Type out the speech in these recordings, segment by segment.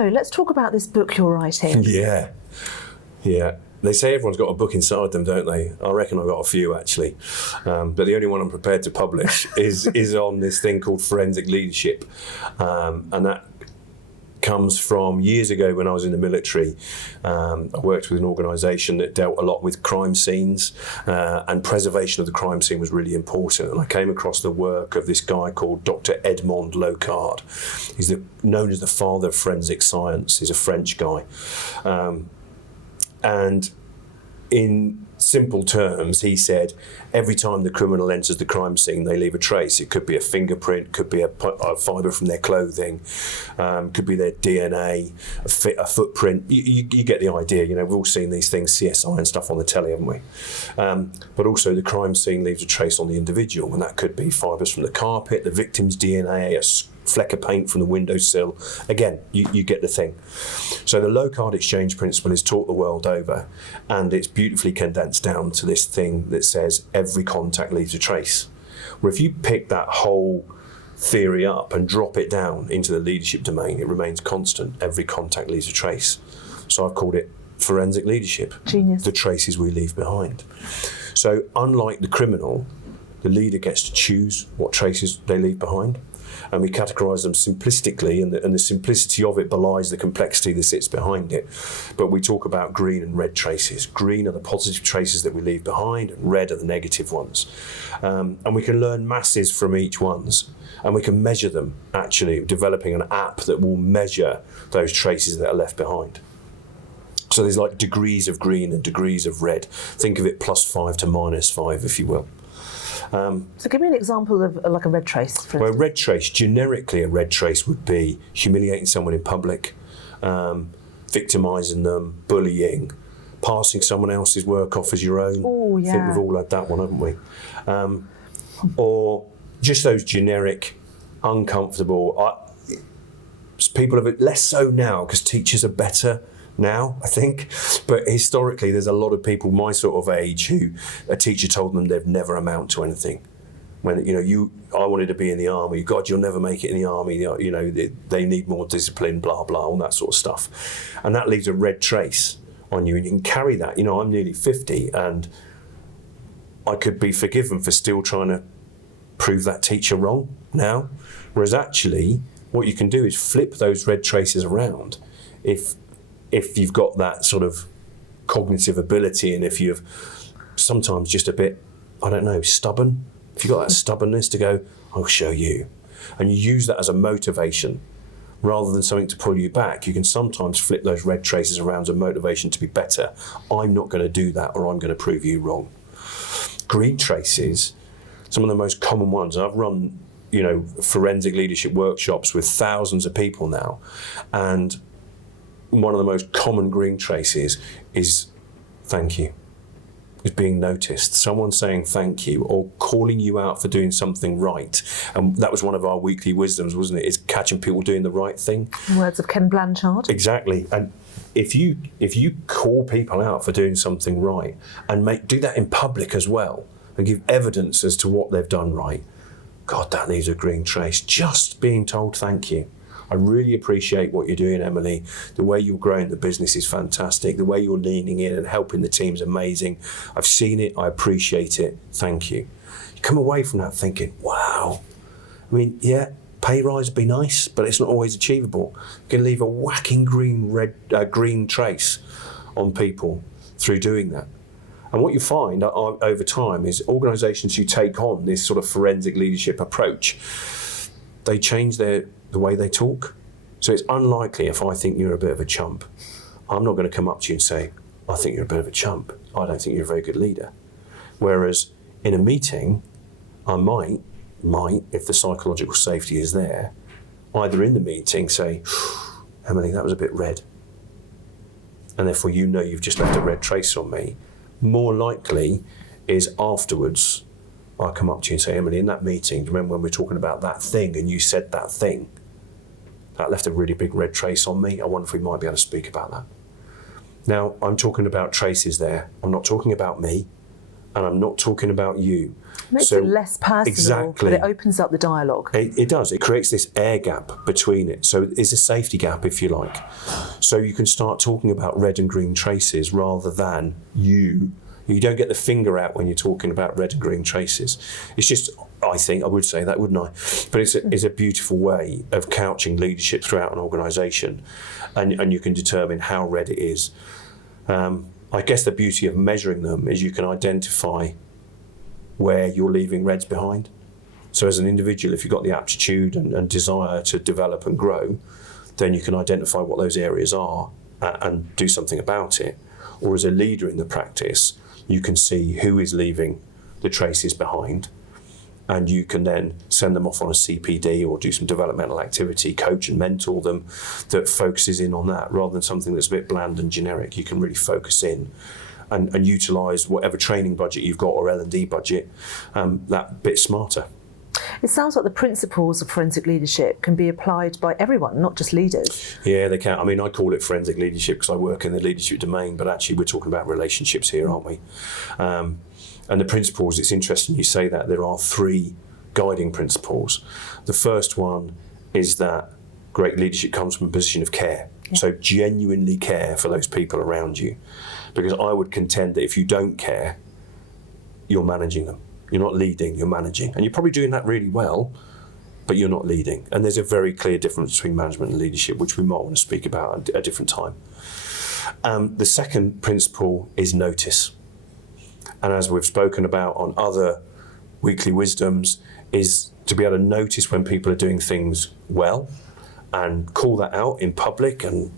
So let's talk about this book you're writing. Yeah. They say everyone's got a book inside them, don't they? I reckon I've got a few, actually. But the only one I'm prepared to publish is on this thing called forensic leadership. And that comes from years ago when I was in the military. I worked with an organisation that dealt a lot with crime scenes, and preservation of the crime scene was really important. And I came across the work of this guy called Dr. Edmond Locard. He's known as the father of forensic science. He's a French guy. And in simple terms, he said, every time the criminal enters the crime scene, they leave a trace. It could be a fingerprint, could be a fibre from their clothing, could be their DNA, a footprint. You get the idea. You know, we've all seen these things, CSI and stuff on the telly, haven't we? But also the crime scene leaves a trace on the individual, and that could be fibres from the carpet, the victim's DNA, a fleck of paint from the windowsill. Again, you get the thing. So the Locard exchange principle is taught the world over, and it's beautifully condensed down to this thing that says every contact leaves a trace. Where if you pick that whole theory up and drop it down into the leadership domain, it remains constant. Every contact leaves a trace. So I've called it forensic leadership. Genius. The traces we leave behind. So unlike the criminal, the leader gets to choose what traces they leave behind. And we categorise them simplistically, and the simplicity of it belies the complexity that sits behind it. But we talk about green and red traces. Green are the positive traces that we leave behind, and red are the negative ones. And we can learn masses from each ones, and we can measure them, actually, developing an app that will measure those traces that are left behind. So there's like degrees of green and degrees of red. Think of it +5 to -5, if you will. So give me an example of like a red trace, for instance. Well, red trace, generically a red trace would be humiliating someone in public, victimising them, bullying, passing someone else's work off as your own. Oh, yeah. I think we've all had that one, haven't we? Or just those generic, uncomfortable, people have it less so now because teachers are better now, I think, but historically there's a lot of people my sort of age who a teacher told them they'd never amount to anything. When I wanted to be in the army. God, you'll never make it in the army. You know, they need more discipline, blah blah, all that sort of stuff, and that leaves a red trace on you, and you can carry that. You know, I'm nearly 50, and I could be forgiven for still trying to prove that teacher wrong now. Whereas actually, what you can do is flip those red traces around. If you've got that sort of cognitive ability, and if you've sometimes just a bit, I don't know, stubborn, if you've got that stubbornness to go, I'll show you, and you use that as a motivation rather than something to pull you back, you can sometimes flip those red traces around as a motivation to be better. I'm not going to do that, or I'm going to prove you wrong. Green traces, some of the most common ones, and I've run, forensic leadership workshops with thousands of people now, and one of the most common green traces is thank you, is being noticed. Someone saying thank you or calling you out for doing something right. And that was one of our weekly wisdoms, wasn't it? Is catching people doing the right thing. In the words of Ken Blanchard. Exactly. And if you call people out for doing something right and do that in public as well and give evidence as to what they've done right, God, that leaves a green trace. Just being told thank you. I really appreciate what you're doing, Emily. The way you're growing the business is fantastic. The way you're leaning in and helping the team's amazing. I've seen it. I appreciate it. Thank you. You come away from that thinking, wow. I mean, yeah, pay rise would be nice, but it's not always achievable. You can leave a whacking green trace on people through doing that. And what you find over time is organisations who take on this sort of forensic leadership approach, they change the way they talk. So it's unlikely if I think you're a bit of a chump, I'm not going to come up to you and say, I think you're a bit of a chump. I don't think you're a very good leader. Whereas in a meeting, I might, if the psychological safety is there, either in the meeting say, Emily, that was a bit red. And therefore you've just left a red trace on me. More likely is afterwards, I come up to you and say, Emily, in that meeting, do you remember when we were talking about that thing and you said that thing? That left a really big red trace on me. I wonder if we might be able to speak about that. Now, I'm talking about traces there. I'm not talking about me, and I'm not talking about you. Makes it less personal, exactly. but it opens up the dialogue. It does. It creates this air gap between it. So it's a safety gap, if you like. So you can start talking about red and green traces rather than you. You don't get the finger out when you're talking about red and green traces. It's just, I would say that, wouldn't I? But it's a beautiful way of couching leadership throughout an organisation, and you can determine how red it is. I guess the beauty of measuring them is you can identify where you're leaving reds behind. So as an individual, if you've got the aptitude and desire to develop and grow, then you can identify what those areas are and do something about it. Or as a leader in the practice, you can see who is leaving the traces behind, and you can then send them off on a CPD or do some developmental activity, coach and mentor them that focuses in on that rather than something that's a bit bland and generic. You can really focus in and utilise whatever training budget you've got or L&D budget that bit smarter. It sounds like the principles of forensic leadership can be applied by everyone, not just leaders. Yeah, they can. I mean, I call it forensic leadership because I work in the leadership domain, but actually we're talking about relationships here, aren't we? And the principles, it's interesting you say that. There are 3 guiding principles. The first one is that great leadership comes from a position of care. Yeah. So genuinely care for those people around you. Because I would contend that if you don't care, you're managing them. You're not leading, you're managing. And you're probably doing that really well, but you're not leading. And there's a very clear difference between management and leadership, which we might want to speak about at a different time. The second principle is notice. And as we've spoken about on other weekly wisdoms, is to be able to notice when people are doing things well and call that out in public and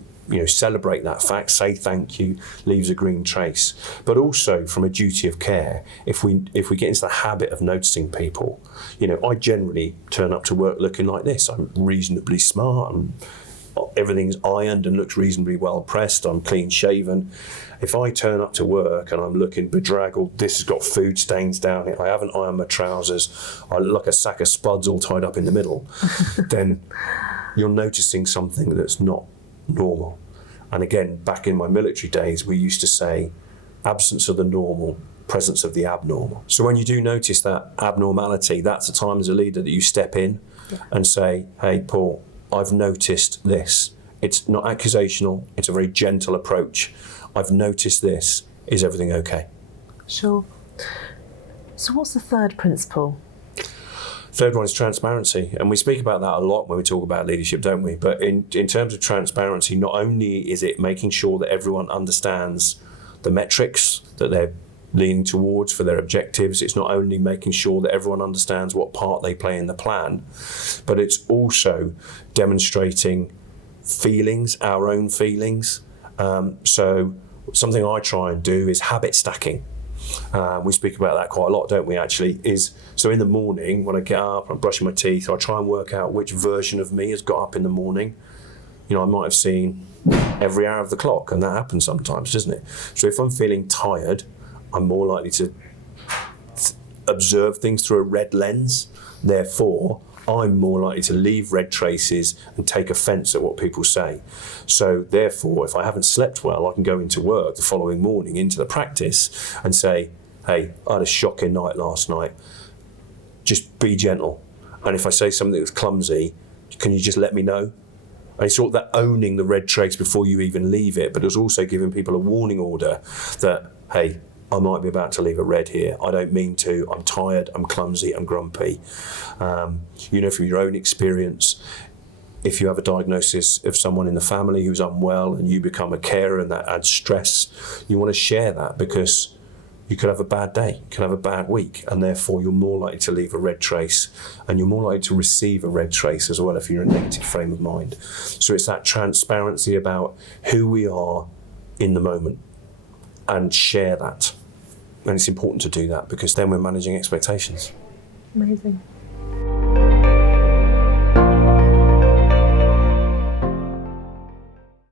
celebrate that fact, say thank you, leaves a green trace. But also from a duty of care, if we get into the habit of noticing people, I generally turn up to work looking like this. I'm reasonably smart, everything's ironed and looks reasonably well pressed, I'm clean shaven. If I turn up to work and I'm looking bedraggled, this has got food stains down it, I haven't ironed my trousers, I look like a sack of spuds all tied up in the middle, then you're noticing something that's not normal. And again, back in my military days, we used to say absence of the normal, presence of the abnormal. So when you do notice that abnormality, that's the time as a leader that you step in and say, hey, Paul, I've noticed this. It's not accusational, it's a very gentle approach. I've noticed this. Is everything okay? Sure. So what's the third principle? Third one is transparency, and we speak about that a lot when we talk about leadership, don't we? But in terms of transparency, not only is it making sure that everyone understands the metrics that they're leaning towards for their objectives, it's not only making sure that everyone understands what part they play in the plan, but it's also demonstrating feelings, our own feelings. So something I try and do is habit stacking. We speak about that quite a lot, don't we, actually? So in the morning, when I get up, I'm brushing my teeth, I try and work out which version of me has got up in the morning. I might have seen every hour of the clock, and that happens sometimes, doesn't it? So if I'm feeling tired, I'm more likely to observe things through a red lens. Therefore, I'm more likely to leave red traces and take offence at what people say. So therefore, if I haven't slept well, I can go into work the following morning, into the practice, and say, hey, I had a shocking night last night. Just be gentle. And if I say something that's clumsy, can you just let me know? And it's sort of that owning the red trace before you even leave it, but it's also giving people a warning order that, hey, I might be about to leave a red here. I don't mean to. I'm tired, I'm clumsy, I'm grumpy. From your own experience, if you have a diagnosis of someone in the family who's unwell and you become a carer and that adds stress, you want to share that because you could have a bad day, you could have a bad week, and therefore you're more likely to leave a red trace, and you're more likely to receive a red trace as well if you're in a negative frame of mind. So it's that transparency about who we are in the moment and share that. And it's important to do that because then we're managing expectations. Amazing.